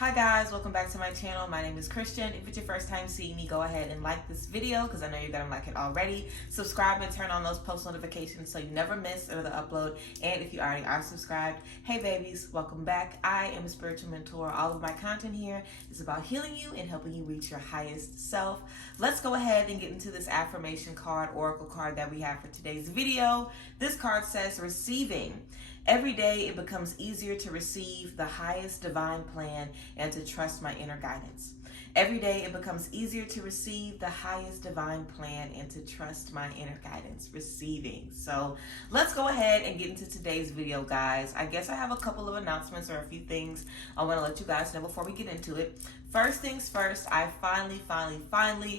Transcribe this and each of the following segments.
Hi guys, welcome back to my channel. My name is Christian. If it's your first time seeing me, go ahead and like this video because I know you're gonna like it already. Subscribe and turn on those post notifications so you never miss another upload. And if you already are subscribed, hey babies, welcome back. I am a spiritual mentor. All of my content here is about healing you and helping you reach your highest self. Let's go ahead and get into this affirmation card, oracle card that we have for today's video. This card says receiving. Every day it becomes easier to receive the highest divine plan and to trust my inner guidance. Every day it becomes easier to receive the highest divine plan and to trust my inner guidance. Receiving. So let's go ahead and get into today's video, guys. I guess I have a couple of announcements or a few things I want to let you guys know before we get into it. First things first, I finally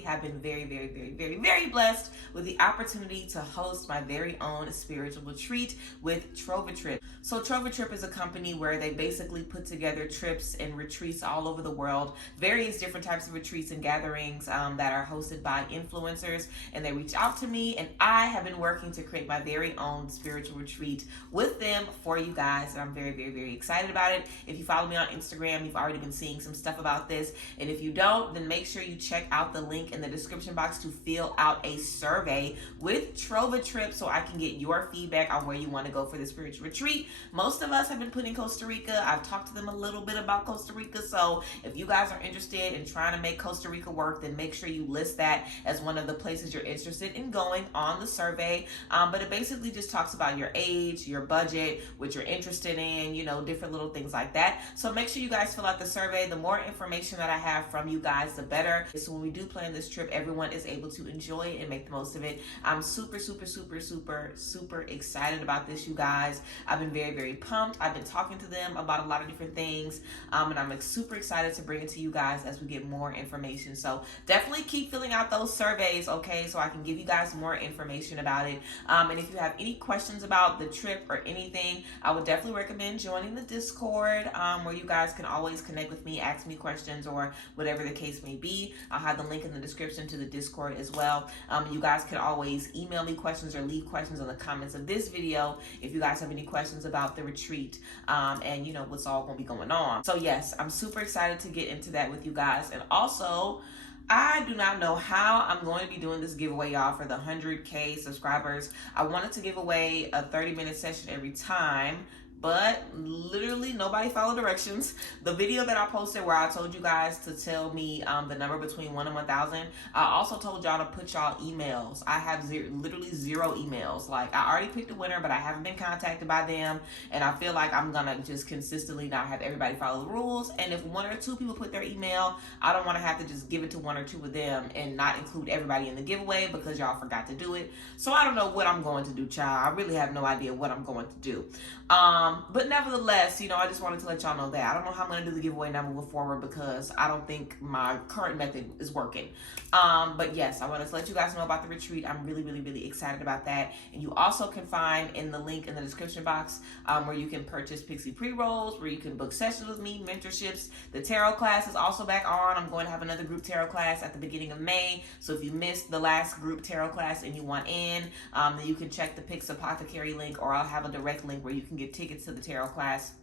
have been very blessed with the opportunity to host my very own spiritual retreat with Trovatrip. So Trovatrip is a company where they basically put together trips and retreats all over the world, various different types of retreats and gatherings that are hosted by influencers, and they reach out to me, and I have been working to create my very own spiritual retreat with them for you guys, and I'm very excited about it. If you follow me on Instagram, you've already been seeing some stuff about this. And if you don't, then make sure you check out the link in the description box to fill out a survey with Trovatrip so I can get your feedback on where you want to go for the spiritual retreat. Most of us have been putting Costa Rica. I've talked to them a little bit about Costa Rica. So if you guys are interested in trying to make Costa Rica work, then make sure you list that as one of the places you're interested in going on the survey. But it basically just talks about your age, your budget, what you're interested in, you know, different little things like that. So make sure you guys fill out the survey. The more information that I have from you guys, the better. So when we do plan this trip, everyone is able to enjoy it and make the most of it. I'm super excited about this, you guys. I've been very pumped. I've been talking to them about a lot of different things, and I'm super excited to bring it to you guys as we get more information. So definitely keep filling out those surveys, okay, so I can give you guys more information about it. And if you have any questions about the trip or anything, I would definitely recommend joining the Discord, where you guys can always connect with me, ask me questions, or whatever the case may be. I'll have the link in the description to the Discord as well. You guys can always email me questions or leave questions in the comments of this video if you guys have any questions about the retreat, and you know what's all going to be going on. So yes, I'm super excited to get into that with you guys. And also, I do not know how I'm going to be doing this giveaway, y'all, for the 100K subscribers. I wanted to give away a 30-minute session every time, but literally nobody followed directions. The video that I posted where I told you guys to tell me the number between 1 and 1,000, I also told y'all to put y'all emails. I have literally zero emails. Like, I already picked a winner, but I haven't been contacted by them, and I feel like I'm gonna just consistently not have everybody follow the rules. And if 1 or 2 people put their email, I don't want to have to just give it to 1 or 2 of them and not include everybody in the giveaway because y'all forgot to do it. So I don't know what I'm going to do, child. I really have no idea what I'm going to do. But nevertheless, you know, I just wanted to let y'all know that. I don't know how I'm going to do the giveaway now moving forward because I don't think my current method is working. But yes, I wanted to let you guys know about the retreat. I'm really excited about that. And you also can find in the link in the description box where you can purchase Pixie pre-rolls, where you can book sessions with me, mentorships. The tarot class is also back on. I'm going to have another group tarot class at the beginning of May. So if you missed the last group tarot class and you want in, then you can check the Pix Apothecary link, or I'll have a direct link where you can get tickets to the tarot class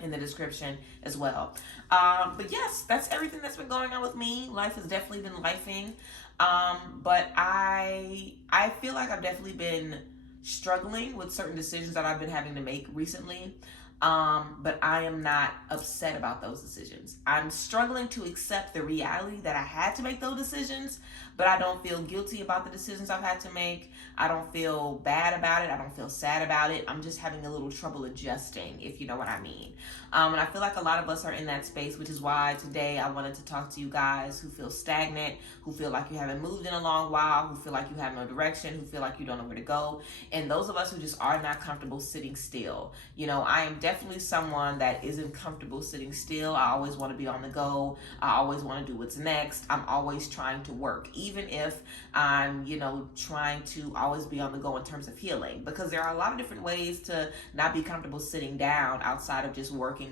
in the description as well. But yes, that's everything that's been going on with me. Life has definitely been lifing. But I feel like I've definitely been struggling with certain decisions that I've been having to make recently. But I am not upset about those decisions. I'm struggling to accept the reality that I had to make those decisions, but I don't feel guilty about the decisions I've had to make. I don't feel bad about it. I don't feel sad about it. I'm just having a little trouble adjusting, if you know what I mean. And I feel like a lot of us are in that space, which is why today I wanted to talk to you guys who feel stagnant, who feel like you haven't moved in a long while, who feel like you have no direction, who feel like you don't know where to go, and those of us who just are not comfortable sitting still. You know, I am definitely someone that isn't comfortable sitting still. I always want to be on the go. I always want to do what's next. I'm always trying to work, even if I'm, you know, trying to always be on the go in terms of healing, because there are a lot of different ways to not be comfortable sitting down outside of just working.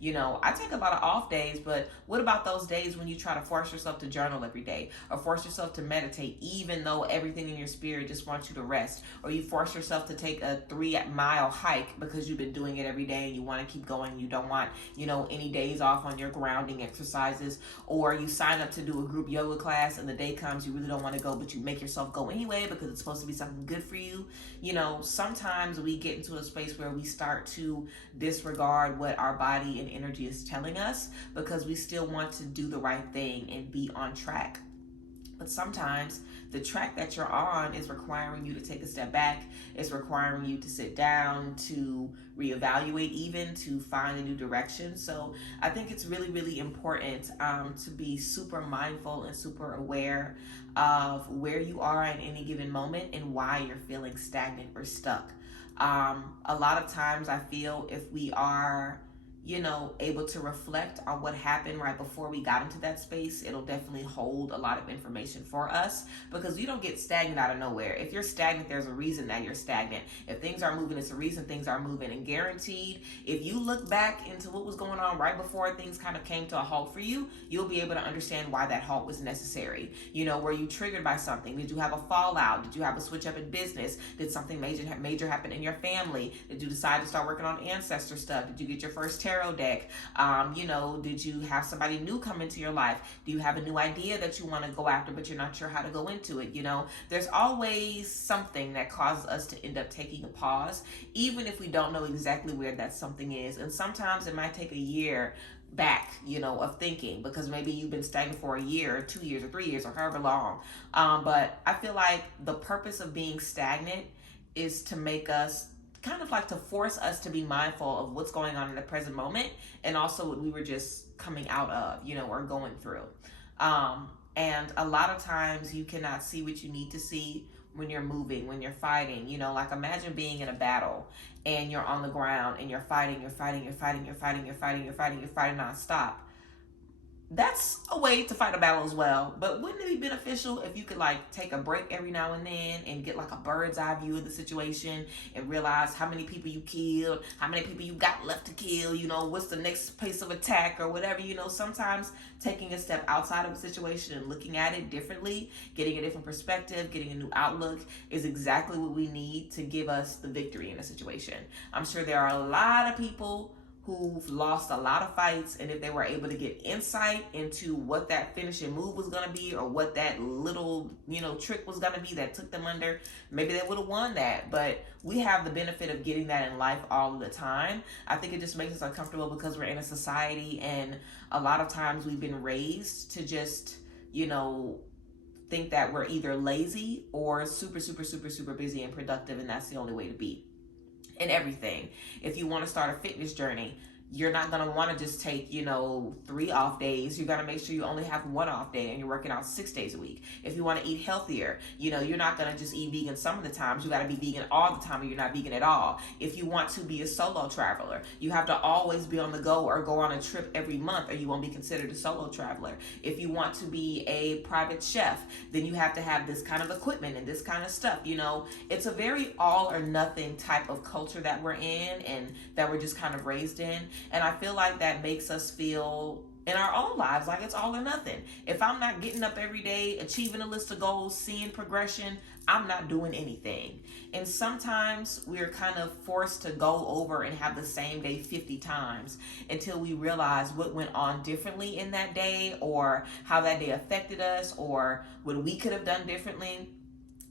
You know, I take a lot of off days, but what about those days when you try to force yourself to journal every day, or force yourself to meditate even though everything in your spirit just wants you to rest, or you force yourself to take a 3-mile hike because you've been doing it every day and you want to keep going. You don't want, any days off on your grounding exercises, or you sign up to do a group yoga class and the day comes you really don't want to go, but you make yourself go anyway because it's supposed to be something good for you. Sometimes we get into a space where we start to disregard what our body and energy is telling us because we still want to do the right thing and be on track. But sometimes the track that you're on is requiring you to take a step back. It's requiring you to sit down, to reevaluate, even to find a new direction. So I think it's really, really important to be super mindful and super aware of where you are at any given moment and why you're feeling stagnant or stuck. A lot of times I feel if we are able to reflect on what happened right before we got into that space, it'll definitely hold a lot of information for us, because you don't get stagnant out of nowhere. If you're stagnant, there's a reason that you're stagnant. If things are moving, it's a reason things are moving. And guaranteed, if you look back into what was going on right before things kind of came to a halt for you, you'll be able to understand why that halt was necessary. Were you triggered by something? Did you have a fallout? Did you have a switch up in business? Did something major happen in your family? Did you decide to start working on ancestor stuff? Did you get your first tarot deck? Did you have somebody new come into your life? Do you have a new idea that you want to go after, but you're not sure how to go into it? There's always something that causes us to end up taking a pause, even if we don't know exactly where that something is. And sometimes it might take a year back, of thinking, because maybe you've been stagnant for a year or 2 years or 3 years or however long. But I feel like the purpose of being stagnant is to make us kind of like to force us to be mindful of what's going on in the present moment, and also what we were just coming out of, or going through. And a lot of times you cannot see what you need to see when you're moving, when you're fighting. Like imagine being in a battle and you're on the ground and you're fighting nonstop. That's a way to fight a battle as well. But wouldn't it be beneficial if you could take a break every now and then and get a bird's eye view of the situation and realize how many people you killed, how many people you got left to kill, what's the next pace of attack or whatever. Sometimes taking a step outside of a situation and looking at it differently, getting a different perspective, getting a new outlook is exactly what we need to give us the victory in a situation. I'm sure there are a lot of people who've lost a lot of fights, and if they were able to get insight into what that finishing move was going to be, or what that little trick was going to be that took them under, maybe they would have won that. But we have the benefit of getting that in life all of the time. I think it just makes us uncomfortable because we're in a society, and a lot of times we've been raised to just think that we're either lazy or super busy and productive, and that's the only way to be in everything. If you want to start a fitness journey, you're not going to want to just take, 3 off days. You got to make sure you only have 1 off day and you're working out 6 days a week. If you want to eat healthier, you're not going to just eat vegan some of the times. You got to be vegan all the time, or you're not vegan at all. If you want to be a solo traveler, you have to always be on the go or go on a trip every month, or you won't be considered a solo traveler. If you want to be a private chef, then you have to have this kind of equipment and this kind of stuff. It's a very all or nothing type of culture that we're in and that we're just kind of raised in. And I feel like that makes us feel in our own lives like it's all or nothing. If I'm not getting up every day, achieving a list of goals, seeing progression, I'm not doing anything. And sometimes we're kind of forced to go over and have the same day 50 times until we realize what went on differently in that day, or how that day affected us, or what we could have done differently.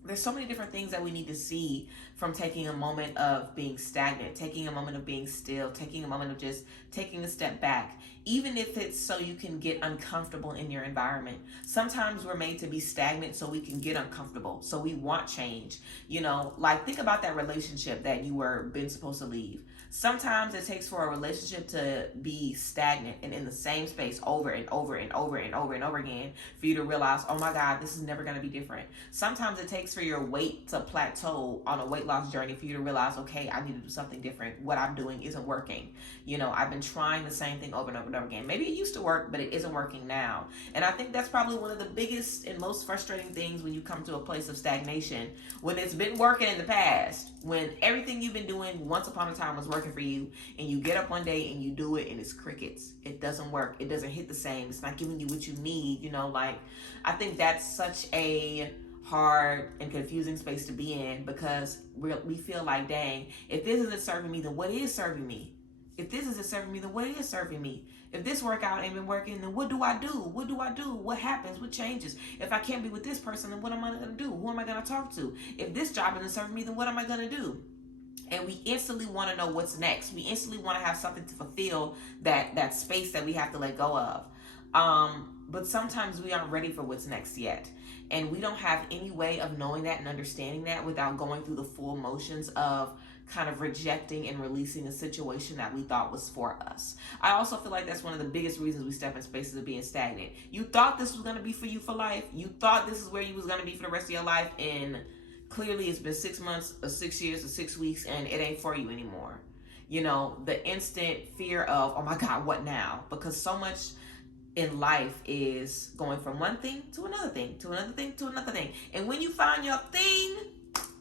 There's so many different things that we need to see from taking a moment of being stagnant, taking a moment of being still, taking a moment of just taking a step back, even if it's so you can get uncomfortable in your environment. Sometimes we're made to be stagnant so we can get uncomfortable, so we want change. Think about that relationship that you were been supposed to leave. Sometimes it takes for a relationship to be stagnant and in the same space over and over again for you to realize, oh my God, this is never going to be different. Sometimes it takes for your weight to plateau on a weight loss journey for you to realize, okay, I need to do something different. What I'm doing isn't working. I've been trying the same thing over and over again. Maybe it used to work, but it isn't working now. And I think that's probably one of the biggest and most frustrating things when you come to a place of stagnation, when it's been working in the past, when everything you've been doing once upon a time was working for you, and you get up one day and you do it and it's crickets. It doesn't work. It doesn't hit the same. It's not giving you what you need. I think that's such a hard and confusing space to be in, because we feel like, dang, if this isn't serving me, then what is serving me? If this isn't serving me, then what is serving me? If this workout ain't been working, then what do I do? What do I do? What happens? What changes? If I can't be with this person, then what am I going to do? Who am I going to talk to? If this job isn't serving me, then what am I going to do? And we instantly want to know what's next. We instantly want to have something to fulfill that space that we have to let go of. But sometimes we aren't ready for what's next yet. And we don't have any way of knowing that and understanding that without going through the full motions of kind of rejecting and releasing a situation that we thought was for us. I also feel like that's one of the biggest reasons we step in spaces of being stagnant. You thought this was going to be for you for life. You thought this is where you was going to be for the rest of your life. And clearly it's been 6 months or 6 years or 6 weeks and it ain't for you anymore. You know, the instant fear of, oh my God, what now? Because so much in life is going from one thing to another thing, to another thing, to another thing. And when you find your thing,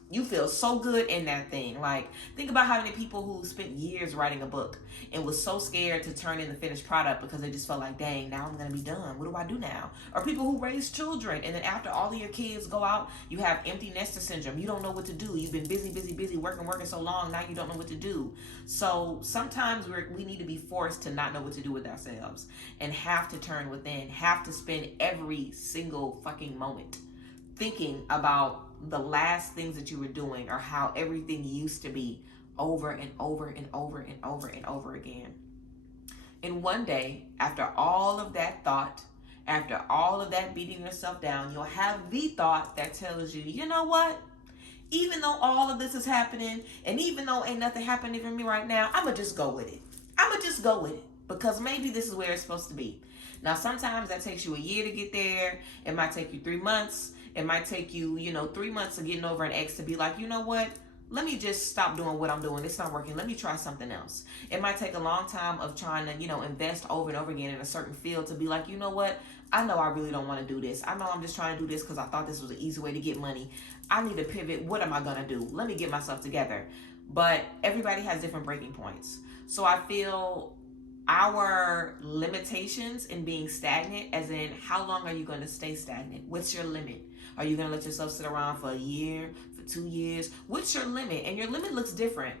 you feel so good in that thing. Like, think about how many people who spent years writing a book and was so scared to turn in the finished product because they just felt like, dang, now I'm going to be done. What do I do now? Or people who raise children, and then after all of your kids go out, you have empty nester syndrome. You don't know what to do. You've been busy, working so long. Now you don't know what to do. So sometimes we need to be forced to not know what to do with ourselves and have to turn within, have to spend every single fucking moment thinking about the last things that you were doing or how everything used to be over and over and over and over and over again. And one day, after all of that thought, after all of that beating yourself down, you'll have the thought that tells you, you know what? Even though all of this is happening, and even though ain't nothing happening for me right now, I'ma just go with it. I'ma just go with it, because maybe this is where it's supposed to be. Now, sometimes that takes you a year to get there. It might take you 3 months. It might take you, 3 months of getting over an ex to be like, you know what? Let me just stop doing what I'm doing. It's not working. Let me try something else. It might take a long time of trying to, invest over and over again in a certain field to be like, you know what? I know I really don't want to do this. I know I'm just trying to do this because I thought this was an easy way to get money. I need to pivot. What am I going to do? Let me get myself together. But everybody has different breaking points. So I feel our limitations in being stagnant, as in how long are you going to stay stagnant? What's your limit? Are you going to let yourself sit around for a year, for 2 years? What's your limit? And your limit looks different,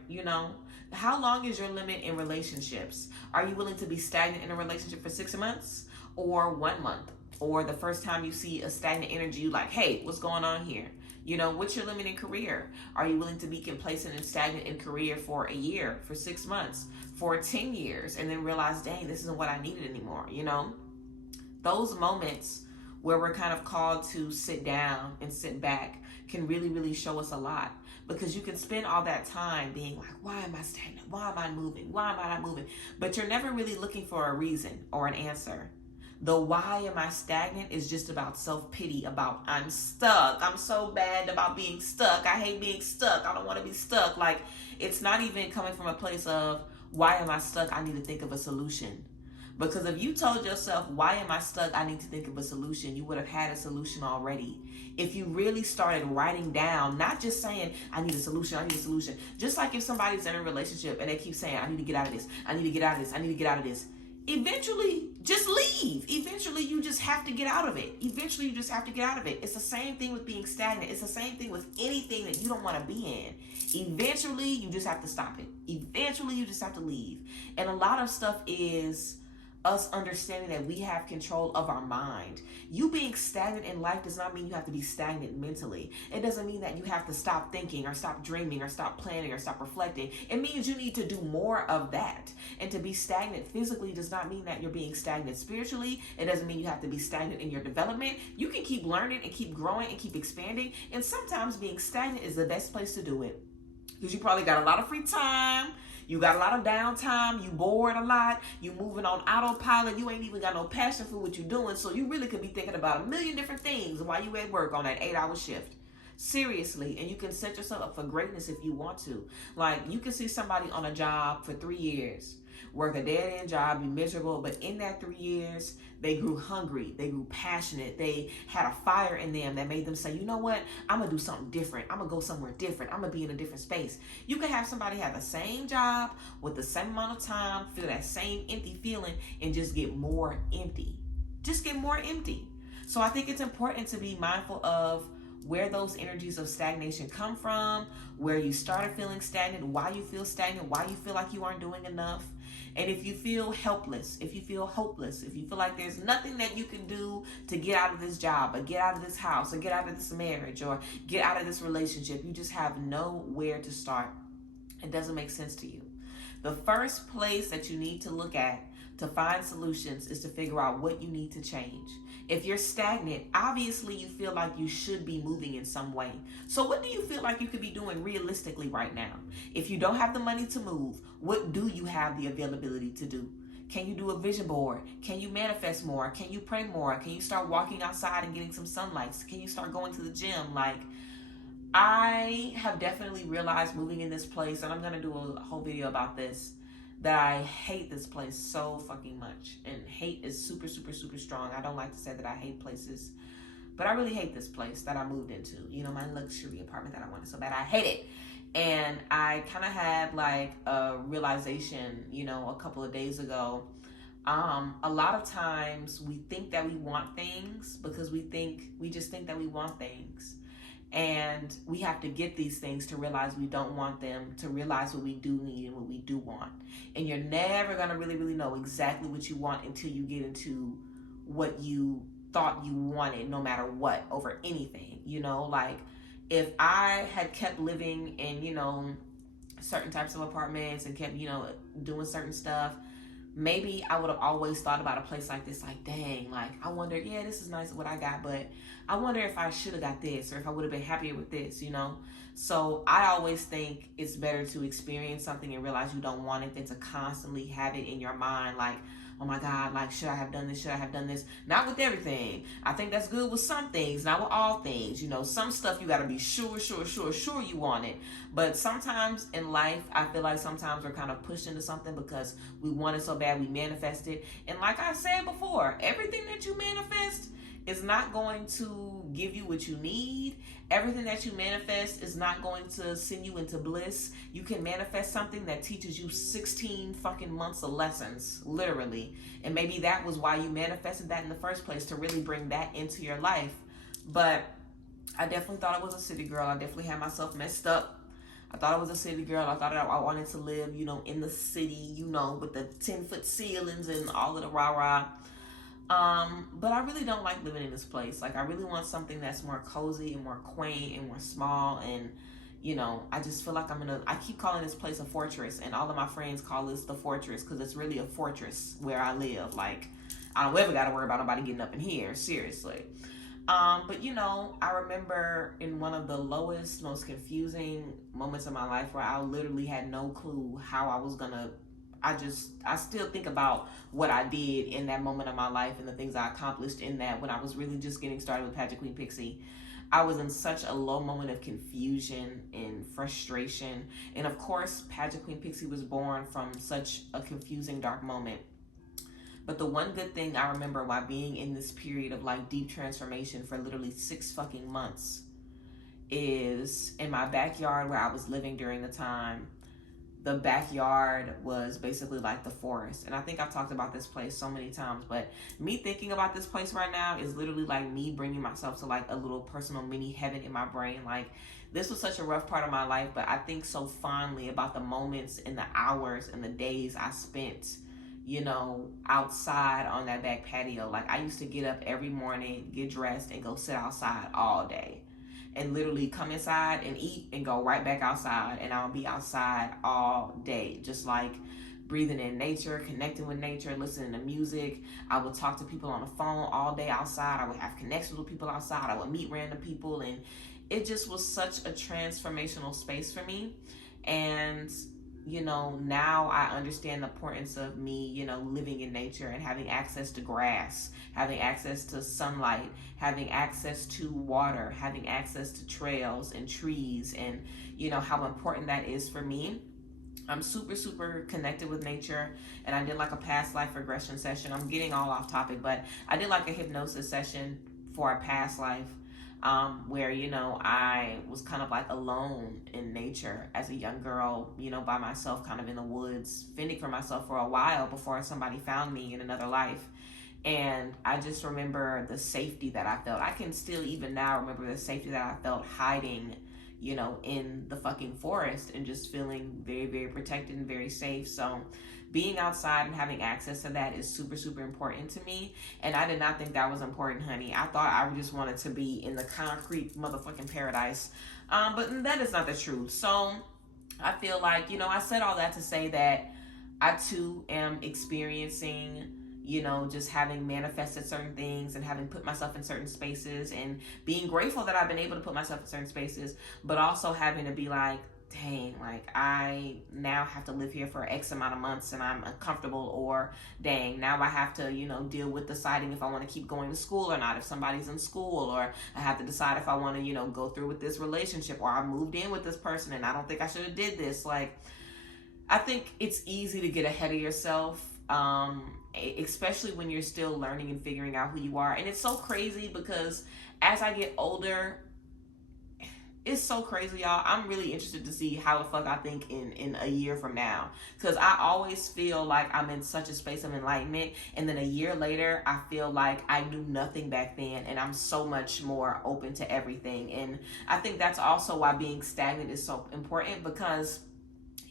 How long is your limit in relationships? Are you willing to be stagnant in a relationship for 6 months or 1 month? Or the first time you see a stagnant energy, you like, hey, what's going on here? What's your limit in career? Are you willing to be complacent and stagnant in career for a year, for 6 months, for 10 years, and then realize, dang, this isn't what I needed anymore, Those moments where we're kind of called to sit down and sit back can really, really show us a lot, because you can spend all that time being like, why am I stagnant? Why am I moving? Why am I not moving? But you're never really looking for a reason or an answer. The why am I stagnant is just about self-pity, about I'm stuck. I'm so bad about being stuck. I hate being stuck. I don't want to be stuck. Like, it's not even coming from a place of why am I stuck? I need to think of a solution. Because if you told yourself, why am I stuck? I need to think of a solution. You would have had a solution already. If you really started writing down, not just saying, I need a solution, I need a solution. Just like if somebody's in a relationship and they keep saying, I need to get out of this, I need to get out of this, I need to get out of this. Eventually, just leave. Eventually, you just have to get out of it. Eventually, you just have to get out of it. It's the same thing with being stagnant. It's the same thing with anything that you don't want to be in. Eventually, you just have to stop it. Eventually, you just have to leave. And a lot of stuff is us understanding that we have control of our mind. You being stagnant in life does not mean you have to be stagnant mentally. It doesn't mean that you have to stop thinking or stop dreaming or stop planning or stop reflecting. It means you need to do more of that. And to be stagnant physically does not mean that you're being stagnant spiritually. It doesn't mean you have to be stagnant in your development. You can keep learning and keep growing and keep expanding. And sometimes being stagnant is the best place to do it, because you probably got a lot of free time. You got a lot of downtime. You bored a lot. You moving on autopilot. You ain't even got no passion for what you're doing. So you really could be thinking about a million different things while you at work on that 8-hour shift. Seriously. And you can set yourself up for greatness if you want to. Like, you can see somebody on a job for 3 years, work a dead-end job, be miserable, but in that 3 years, they grew hungry, they grew passionate, they had a fire in them that made them say, you know what, I'm gonna do something different, I'm gonna go somewhere different, I'm gonna be in a different space. You can have somebody have the same job with the same amount of time, feel that same empty feeling, and just get more empty. Just get more empty. So I think it's important to be mindful of where those energies of stagnation come from, where you started feeling stagnant, why you feel stagnant, why you feel like you aren't doing enough. And if you feel helpless, if you feel hopeless, if you feel like there's nothing that you can do to get out of this job or get out of this house or get out of this marriage or get out of this relationship, you just have nowhere to start. It doesn't make sense to you. The first place that you need to look at to find solutions is to figure out what you need to change. If you're stagnant, obviously you feel like you should be moving in some way. So what do you feel like you could be doing realistically right now? If you don't have the money to move, what do you have the availability to do? Can you do a vision board? Can you manifest more? Can you pray more? Can you start walking outside and getting some sunlight? Can you start going to the gym? Like, I have definitely realized moving in this place, and I'm going to do a whole video about this, that I hate this place so fucking much. And hate is super, super, super strong. I don't like to say that I hate places, but I really hate this place that I moved into. You know, my luxury apartment that I wanted so bad. I hate it. And I kind of had like a realization, you know, a couple of days ago. A lot of times we think that we want things because we just think that we want things. And we have to get these things to realize we don't want them, to realize what we do need and what we do want. And you're never going to really know exactly what you want until you get into what you thought you wanted, no matter what, over anything. You know, like if I had kept living in, you know, certain types of apartments and kept, you know, doing certain stuff, maybe I would have always thought about a place like this, like, dang, like, I wonder, yeah, this is nice what I got, but I wonder if I should have got this or if I would have been happier with this, you know? So I always think it's better to experience something and realize you don't want it than to constantly have it in your mind, like, oh my God, like, should I have done this? Should I have done this? Not with everything. I think that's good with some things, not with all things. You know, some stuff you got to be sure you want it. But sometimes in life, I feel like sometimes we're kind of pushed into something because we want it so bad, we manifest it. And like I said before, everything that you manifest is not going to give you what you need. Everything that you manifest is not going to send you into bliss. You can manifest something that teaches you 16 fucking months of lessons, literally. And maybe that was why you manifested that in the first place, to really bring that into your life. But I definitely thought I was a city girl. I definitely had myself messed up. I thought I was a city girl. I thought I wanted to live, you know, in the city, you know, with the 10-foot ceilings and all of the rah-rah. But I really don't like living in this place. Like, I really want something that's more cozy and more quaint and more small. And, you know, I just feel like I keep calling this place a fortress. And all of my friends call this the fortress because it's really a fortress where I live. Like, I don't ever got to worry about nobody getting up in here. Seriously. But, you know, I remember in one of the lowest, most confusing moments of my life where I literally had no clue how I was going to, I still think about what I did in that moment of my life and the things I accomplished in that when I was really just getting started with Pageant Queen Pixie. I was in such a low moment of confusion and frustration. And of course, Pageant Queen Pixie was born from such a confusing, dark moment. But the one good thing I remember while being in this period of like deep transformation for literally 6 fucking months is in my backyard where I was living during the time. The backyard was basically like the forest. And I think I've talked about this place so many times, but me thinking about this place right now is literally like me bringing myself to like a little personal mini heaven in my brain. Like, this was such a rough part of my life, but I think so fondly about the moments and the hours and the days I spent, you know, outside on that back patio. Like, I used to get up every morning, get dressed, and go sit outside all day. And literally come inside and eat and go right back outside. And I'll be outside all day, just like breathing in nature, connecting with nature, listening to music. I would talk to people on the phone all day outside. I would have connections with people outside. I would meet random people. And it just was such a transformational space for me. And, you know, now I understand the importance of me, you know, living in nature and having access to grass, having access to sunlight, having access to water, having access to trails and trees, and, you know, how important that is for me. I'm super connected with nature, and I did like a past life regression session. I'm getting all off topic, but I did like a hypnosis session for a past life where, you know, I was kind of like alone in nature as a young girl, you know, by myself, kind of in the woods, fending for myself for a while before somebody found me in another life. And I just remember the safety that I felt. I can still even now remember the safety that I felt hiding, you know, in the fucking forest, and just feeling very, very protected and very safe. So being outside and having access to that is super, super important to me. And I did not think that was important, honey. I thought I just wanted to be in the concrete motherfucking paradise. But that is not the truth. So I feel like, you know, I said all that to say that I too am experiencing, you know, just having manifested certain things and having put myself in certain spaces and being grateful that I've been able to put myself in certain spaces, but also having to be like, dang, like I now have to live here for X amount of months and I'm uncomfortable, or dang, now I have to, you know, deal with deciding if I want to keep going to school or not, if somebody's in school, or I have to decide if I want to, you know, go through with this relationship, or I moved in with this person and I don't think I should have did this. Like, I think it's easy to get ahead of yourself, especially when you're still learning and figuring out who you are. And it's so crazy because as I get older, it's so crazy, y'all. I'm really interested to see how the fuck I think in a year from now. Because I always feel like I'm in such a space of enlightenment. And then a year later, I feel like I knew nothing back then. And I'm so much more open to everything. And I think that's also why being stagnant is so important, because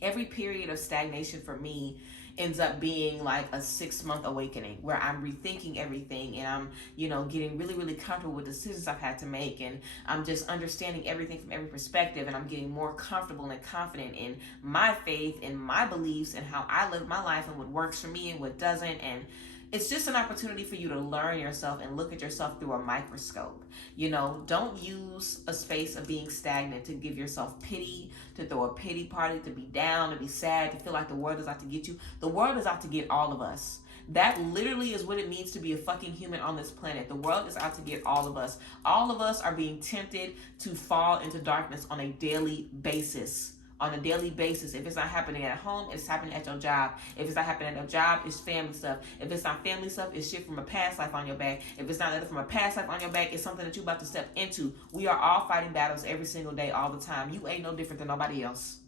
every period of stagnation for me ends up being like a 6-month awakening where I'm rethinking everything, and I'm, you know, getting really, really comfortable with decisions I've had to make, and I'm just understanding everything from every perspective, and I'm getting more comfortable and confident in my faith and my beliefs and how I live my life and what works for me and what doesn't. And it's just an opportunity for you to learn yourself and look at yourself through a microscope. You know, don't use a space of being stagnant to give yourself pity, to throw a pity party, to be down, to be sad, to feel like the world is out to get you. The world is out to get all of us. That literally is what it means to be a fucking human on this planet. The world is out to get all of us. All of us are being tempted to fall into darkness on a daily basis. On a daily basis. If it's not happening at home, it's happening at your job. If it's not happening at your job, it's family stuff. If it's not family stuff, it's shit from a past life on your back. If it's not nothing from a past life on your back, it's something that you're about to step into. We are all fighting battles every single day, all the time. You ain't no different than nobody else.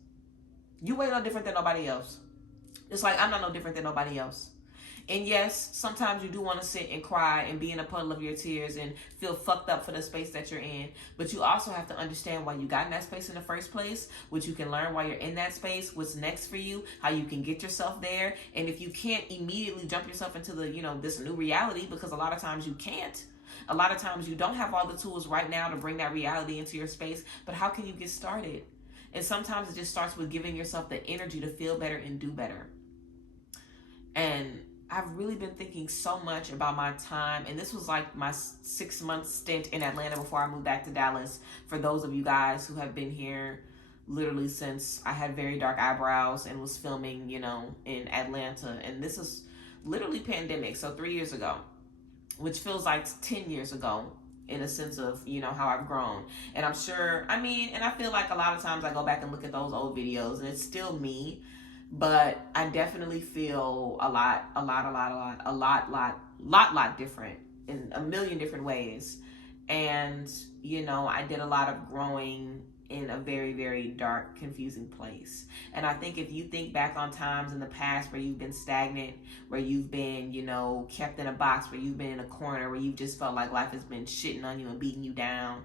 You ain't no different than nobody else. It's like I'm not no different than nobody else. And yes, sometimes you do want to sit and cry and be in a puddle of your tears and feel fucked up for the space that you're in. But you also have to understand why you got in that space in the first place, what you can learn while you're in that space, what's next for you, how you can get yourself there. And if you can't immediately jump yourself into the, you know, this new reality, because a lot of times you can't. A lot of times you don't have all the tools right now to bring that reality into your space. But how can you get started? And sometimes it just starts with giving yourself the energy to feel better and do better. And I've really been thinking so much about my time, and this was like my 6-month stint in Atlanta before I moved back to Dallas. For those of you guys who have been here literally since I had very dark eyebrows and was filming, you know, in Atlanta, and this is literally pandemic, so 3 years ago, which feels like 10 years ago in a sense of, you know, how I've grown. And I'm sure, I mean, and I feel like a lot of times I go back and look at those old videos and it's still me. But I definitely feel a lot different in a million different ways. And, you know, I did a lot of growing in a very, very dark, confusing place. And I think if you think back on times in the past where you've been stagnant, where you've been, you know, kept in a box, where you've been in a corner, where you've just felt like life has been shitting on you and beating you down,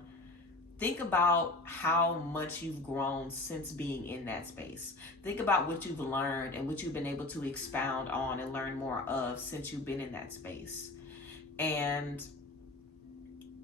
think about how much you've grown since being in that space. Think about what you've learned and what you've been able to expound on and learn more of since you've been in that space. And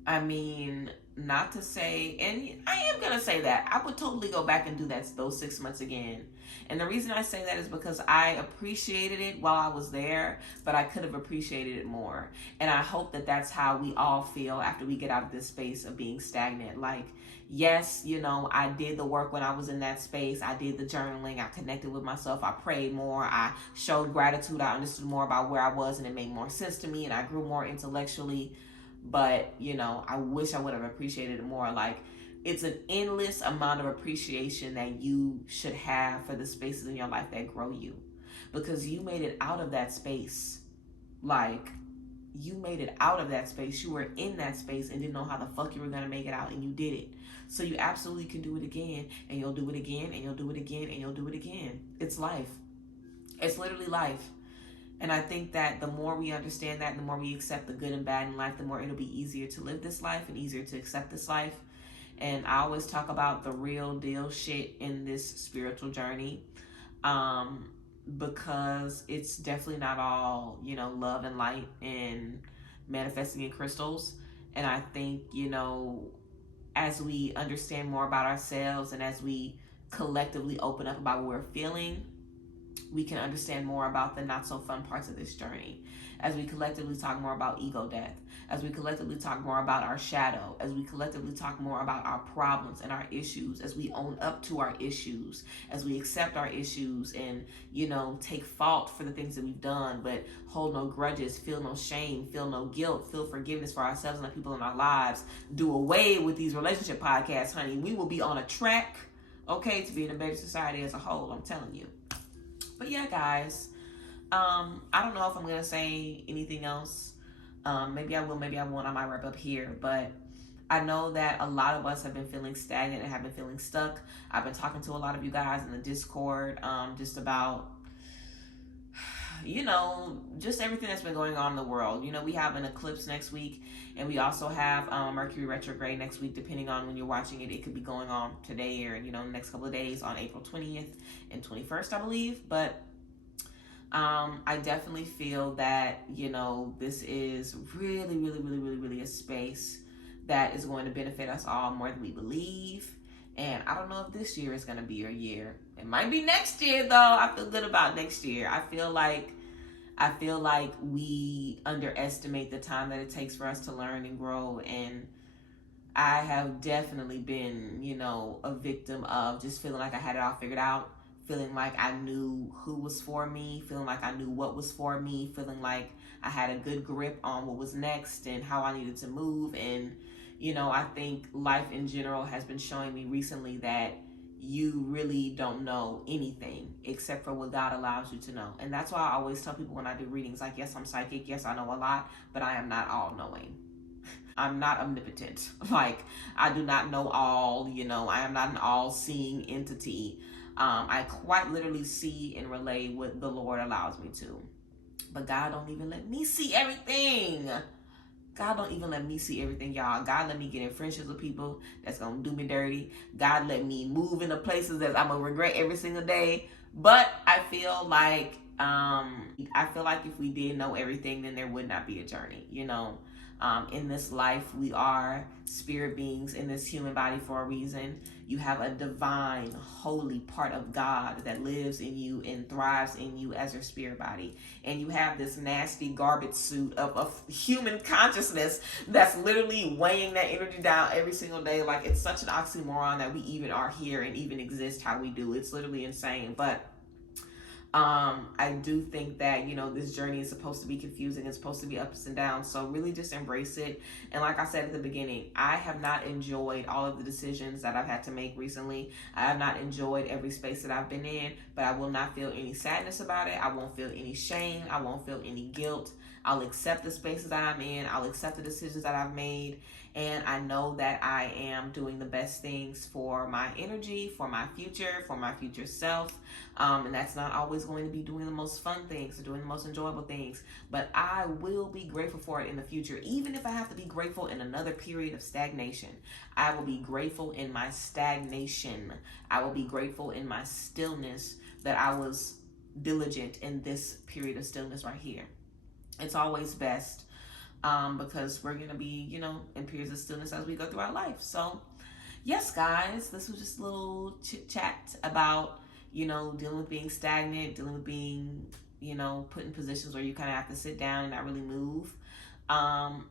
I mean, not to say, and I am going to say that, I would totally go back and do those 6 months again. And the reason I say that is because I appreciated it while I was there, but I could have appreciated it more. And I hope that that's how we all feel after we get out of this space of being stagnant. Like, yes, you know, I did the work when I was in that space. I did the journaling. I connected with myself. I prayed more. I showed gratitude. I understood more about where I was, and it made more sense to me, and I grew more intellectually. But, you know, I wish I would have appreciated it more. Like, it's an endless amount of appreciation that you should have for the spaces in your life that grow you, because you made it out of that space. Like, you made it out of that space. You were in that space and didn't know how the fuck you were going to make it out, and you did it. So you absolutely can do it again, and you'll do it again, and you'll do it again, and you'll do it again. It's life. It's literally life. And I think that the more we understand that, the more we accept the good and bad in life, the more it'll be easier to live this life and easier to accept this life. And I always talk about the real deal shit in this spiritual journey, because it's definitely not all, you know, love and light and manifesting in crystals. And I think, you know, as we understand more about ourselves and as we collectively open up about what we're feeling, we can understand more about the not so fun parts of this journey. As we collectively talk more about ego death, as we collectively talk more about our shadow, as we collectively talk more about our problems and our issues, as we own up to our issues, as we accept our issues and, you know, take fault for the things that we've done, but hold no grudges, feel no shame, feel no guilt, feel forgiveness for ourselves and the people in our lives, do away with these relationship podcasts, honey. We will be on a track, okay, to be in a better society as a whole, I'm telling you. But yeah, guys, I don't know if I'm going to say anything else. Maybe I will, maybe I won't. I might wrap up here. But I know that a lot of us have been feeling stagnant and have been feeling stuck. I've been talking to a lot of you guys in the Discord just about, you know, just everything that's been going on in the world. You know, we have an eclipse next week, and we also have Mercury retrograde next week. Depending on when you're watching it, it could be going on today or, you know, the next couple of days on April 20th and 21st, I believe. But I definitely feel that, you know, this is really a space that is going to benefit us all more than we believe. And I don't know if this year is going to be your year. It might be next year, though. I feel good about next year. I feel like we underestimate the time that it takes for us to learn and grow. And I have definitely been, you know, a victim of just feeling like I had it all figured out, feeling like I knew who was for me, feeling like I knew what was for me, feeling like I had a good grip on what was next and how I needed to move. And, you know, I think life in general has been showing me recently that you really don't know anything except for what God allows you to know. And that's why I always tell people when I do readings, like, yes, I'm psychic, yes, I know a lot, but I am not all knowing. I'm not omnipotent. Like, I do not know all, you know, I am not an all-seeing entity. I quite literally see and relay what the Lord allows me to. But God don't even let me see everything. God don't even let me see everything, y'all. God let me get in friendships with people that's going to do me dirty. God let me move into places that I'm going to regret every single day. But I feel like if we did know everything, then there would not be a journey, you know. In this life, we are spirit beings in this human body for a reason. You have a divine, holy part of God that lives in you and thrives in you as your spirit body. And you have this nasty garbage suit of human consciousness that's literally weighing that energy down every single day. Like, it's such an oxymoron that we even are here and even exist how we do. It's literally insane. But I do think that, you know, this journey is supposed to be confusing. It's supposed to be ups and downs. So really just embrace it. And like I said at the beginning, I have not enjoyed all of the decisions that I've had to make recently. I have not enjoyed every space that I've been in, but I will not feel any sadness about it. I won't feel any shame. I won't feel any guilt. I'll accept the spaces that I'm in. I'll accept the decisions that I've made. And I know that I am doing the best things for my energy, for my future self. And that's not always going to be doing the most fun things or doing the most enjoyable things. But I will be grateful for it in the future. Even if I have to be grateful in another period of stagnation, I will be grateful in my stagnation. I will be grateful in my stillness that I was diligent in this period of stillness right here. It's always best because we're going to be, you know, in periods of stillness as we go through our life. So, yes, guys, this was just a little chit chat about, you know, dealing with being stagnant, dealing with being, you know, put in positions where you kind of have to sit down and not really move.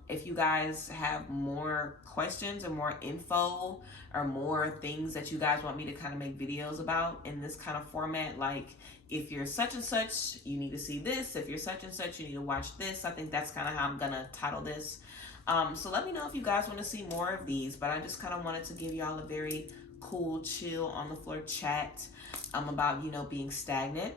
If you guys have more questions or more info or more things that you guys want me to kind of make videos about in this kind of format, like, if you're such and such, you need to see this. If you're such and such, you need to watch this. I think that's kind of how I'm going to title this. So let me know if you guys want to see more of these. But I just kind of wanted to give y'all a very cool, chill, on the floor chat about, you know, being stagnant.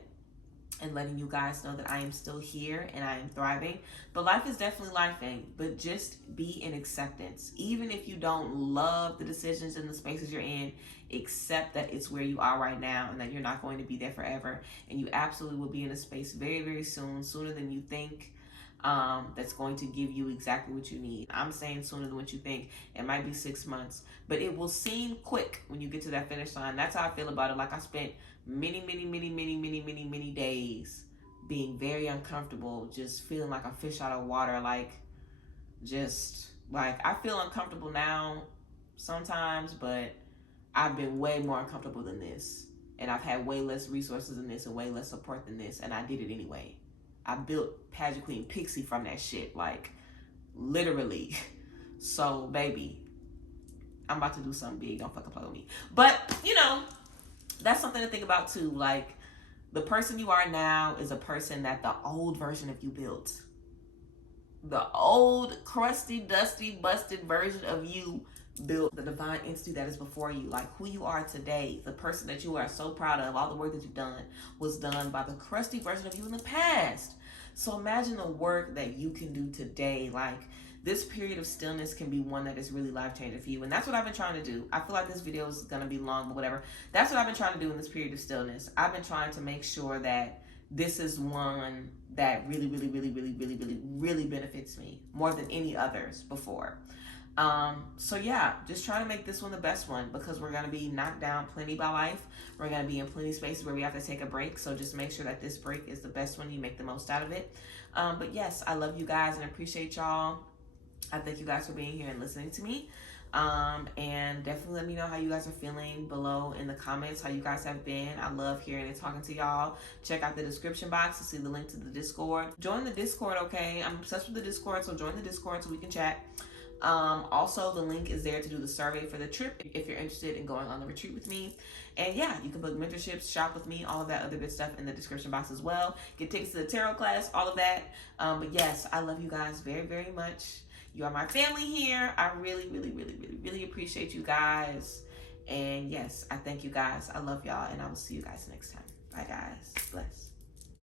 and letting you guys know that I am still here and I am thriving. But life is definitely lifing, but just be in acceptance. Even if you don't love the decisions and the spaces you're in, accept that it's where you are right now and that you're not going to be there forever. And you absolutely will be in a space very, very soon, sooner than you think, that's going to give you exactly what you need. I'm saying sooner than what you think. It might be 6 months, but it will seem quick when you get to that finish line. That's how I feel about it. Like, I spent many days being very uncomfortable, just feeling like a fish out of water. Like, just like, I feel uncomfortable now sometimes, but I've been way more uncomfortable than this, and I've had way less resources than this and way less support than this, and I did it anyway. I built Pageant Queen Pixie from that shit, like, literally. So, baby, I'm about to do something big. Don't fucking play with me. But, you know, that's something to think about too. Like, the person you are now is a person that the old version of you built. The old, crusty, dusty, busted version of you built the divine entity that is before you. Like, who you are today, the person that you are so proud of, all the work that you've done was done by the crusty version of you in the past. So imagine the work that you can do today. Like, this period of stillness can be one that is really life-changing for you. And that's what I've been trying to do. I feel like this video is going to be long, but whatever. That's what I've been trying to do in this period of stillness. I've been trying to make sure that this is one that really benefits me more than any others before. So yeah, just trying to make this one the best one, because we're going to be knocked down plenty by life. We're going to be in plenty spaces where we have to take a break. So just make sure that this break is the best one. You make the most out of it. But yes, I love you guys and appreciate y'all. I thank you guys for being here and listening to me. And definitely let me know how you guys are feeling below in the comments, how you guys have been. I love hearing and talking to y'all. Check out the description box to see the link to the Discord. Join the Discord, okay? I'm obsessed with the Discord, so join the Discord so we can chat. Also, the link is there to do the survey for the trip if you're interested in going on the retreat with me. And yeah, you can book mentorships, shop with me, all of that other good stuff in the description box as well. Get tickets to the tarot class, all of that. But yes, I love you guys very much. You are my family here. I really appreciate you guys. And yes, I thank you guys. I love y'all, and I will see you guys next time. Bye guys. Bless.